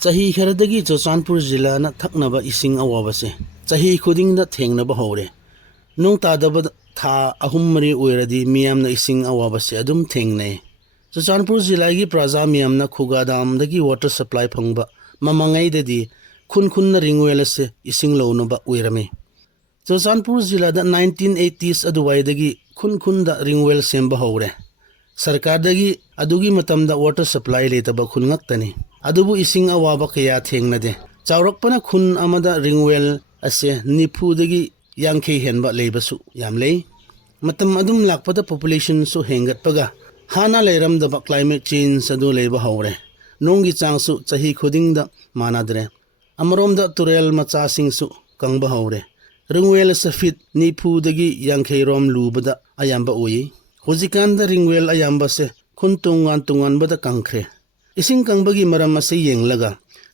Chahi kharadagi Churachandpur jila na thaknaba ising awabase chahi khudingda thengnaba hore nung tadaba tha ahumri oiradi miyamna ising awabase adum thengnai Churachandpur jila gi praja miyamna khugadam dagi water supply phangba mamangai dadi khunna ringwel ase ising lownaba oirame Churachandpur jila da 1980s aduwai dagi khunda ringwel semba hore sarkar dagi adugi matamda water supply letaba khun ngaktani adubu ising awaba kaya thengnade chawrakpana khun amada ringwel ase nifu dagi yangkhei henba leibasu yamlei matam adum lakpada population su hengatpaga hana leiramdaba climate change adu leiba hawre nongi changsu chahi khudingda manadre amromda turel macha singsu kangba hawre ringwel ase fit nifu dagi yangkhei rom lubada ayamba oyi hojikanda ringwel ayamba se khun tungan bada kangkhre ising kangbagi maram ase yenglaga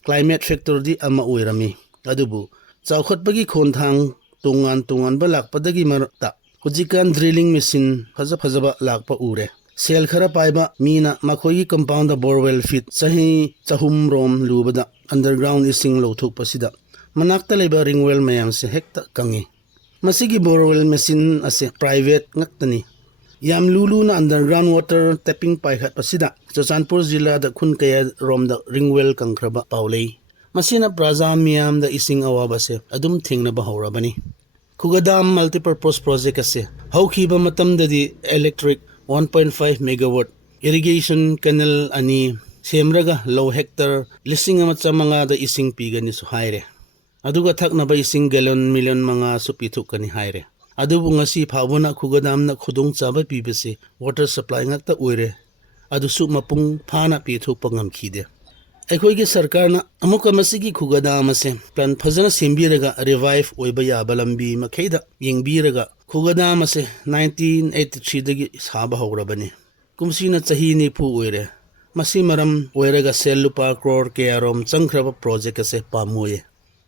climate factor di ama oirami adubu chawkhatbagi khonthang tungan ba lakpadagi marta hujikan drilling machine phajaba lakpa ure sel khara paiba mina makhoigi compound da borewell fit sahi chahum rom lubada underground ising lothuk pasida manakta leba ringwell mayam se hekta kangi masigi borewell machine ase private ngaktani yam lulu na underground water tapping paikhat pasida Churachandpur jila da khun kaya rom da ringwell kangkhraba paulei masina praja miyam da ising awaba se adum thengnaba hawrabani khugadam multipurpose project ase hawkhiba matam dadi electric 1.5 megawatt irrigation canal ani semraga low hectare listing amachamanga da ising pigani su haire aduga thaknaba ising gallon million manga su pithukani haire adubu ngasi phawuna khugadamna khudung chaba pibase water supply ngakta oire adusu mapung phana pithukpa ngamkhide aikhoigi sarkarna amuka masigi khugadam ase plan phajana sembiraga revive oiba yaba lambi makheida yengbiraga khugadam ase 1983 dagi saba hawrabani kumsina chahi ni phu oire masi maram oiraga sel lupa crore kearom changkhraba project ase pamoye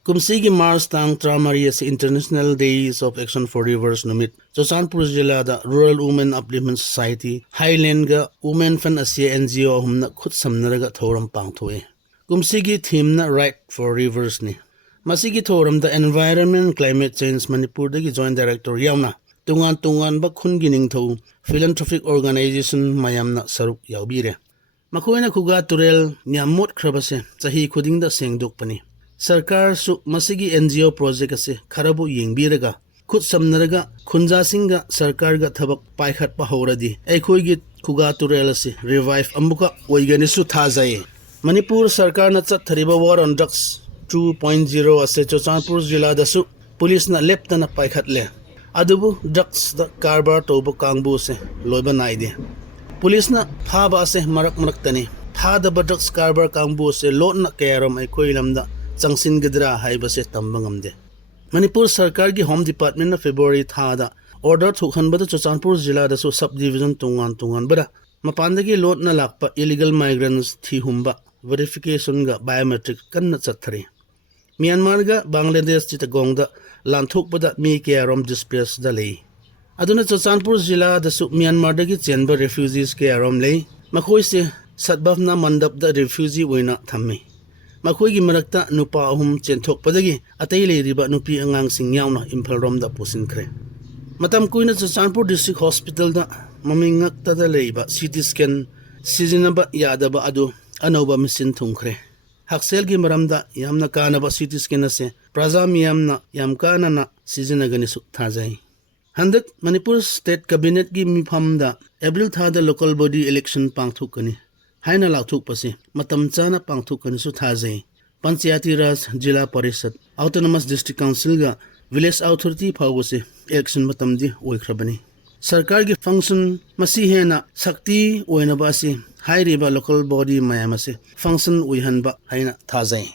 kumsigi Mars tang tramari ase International Days of Action for Rivers numit Churachandpur jila da Rural Women Upliftment Society Highland ga Women Fund ase NGO humna khut samnaraga thoram pangthoe kumsigi theme na Right for Rivers ni masigi thoram da Environment Climate Change Manipur dagi Joint Director yauna tungan ba khungi ningtho philanthropic organization mayamna saruk yaubire makoina khuga turel nyamot khrabase chahi khudingda sengdokpani sarkar su masigi NGO project ase kharabu yengbiraga khut samnaraga khunja singa sarkar ga thabak paikhat pa hawradi aikhoigi khuga turel ase revive ambuka oigani su thajai Manipur sarkar na chathariba war on drugs 2.0 ase Churachandpur jila da su police na lepta na paikhat le adubu drugs da karbar tobu kangbu se loiba naide police na phaba ase marak tani phada ba drugs karbar kangbu se lot na keram aikoi lamda changsin gadra haibase tambangamde Manipur sarkar gi home department na February thada order thukhanbada Churachandpur jila da su subdivision tungan bada mapandagi lot na lakpa illegal migrants thi humba verification ga biometric kanna chathari Myanmar ga Bangladesh chitagong da lanthukpada mi kearom displace da lei aduna Churachandpur jila da su Myanmar dagi chenba refugees kearom lei makhoi se satbavna mandap da refugee oina thammi makhoi marakta nupa ahum chenthokpadagi atai leiriba nupi angang sing yauna Imphal rom da pusinkhre matam kuina Churachandpur district hospital da mamingakta da leiba CT scan sizinaba yadaba adu anoba machine thungkhre haksel gi maramda yamna kanaba CT scan ase praja miyamna yamkana na sizinagani su thajai handak Manipur state cabinet gi mifamda April thada local body election pangthukani haina lathuk pase matam chana pangthukani su thajai panchayati raj jila parishad autonomous district council ga village authority phawse election matam di oikhrabani sarkar gi function masi hena sakti oinaba ase hairiba local body mayam ase function uihanba haina thajai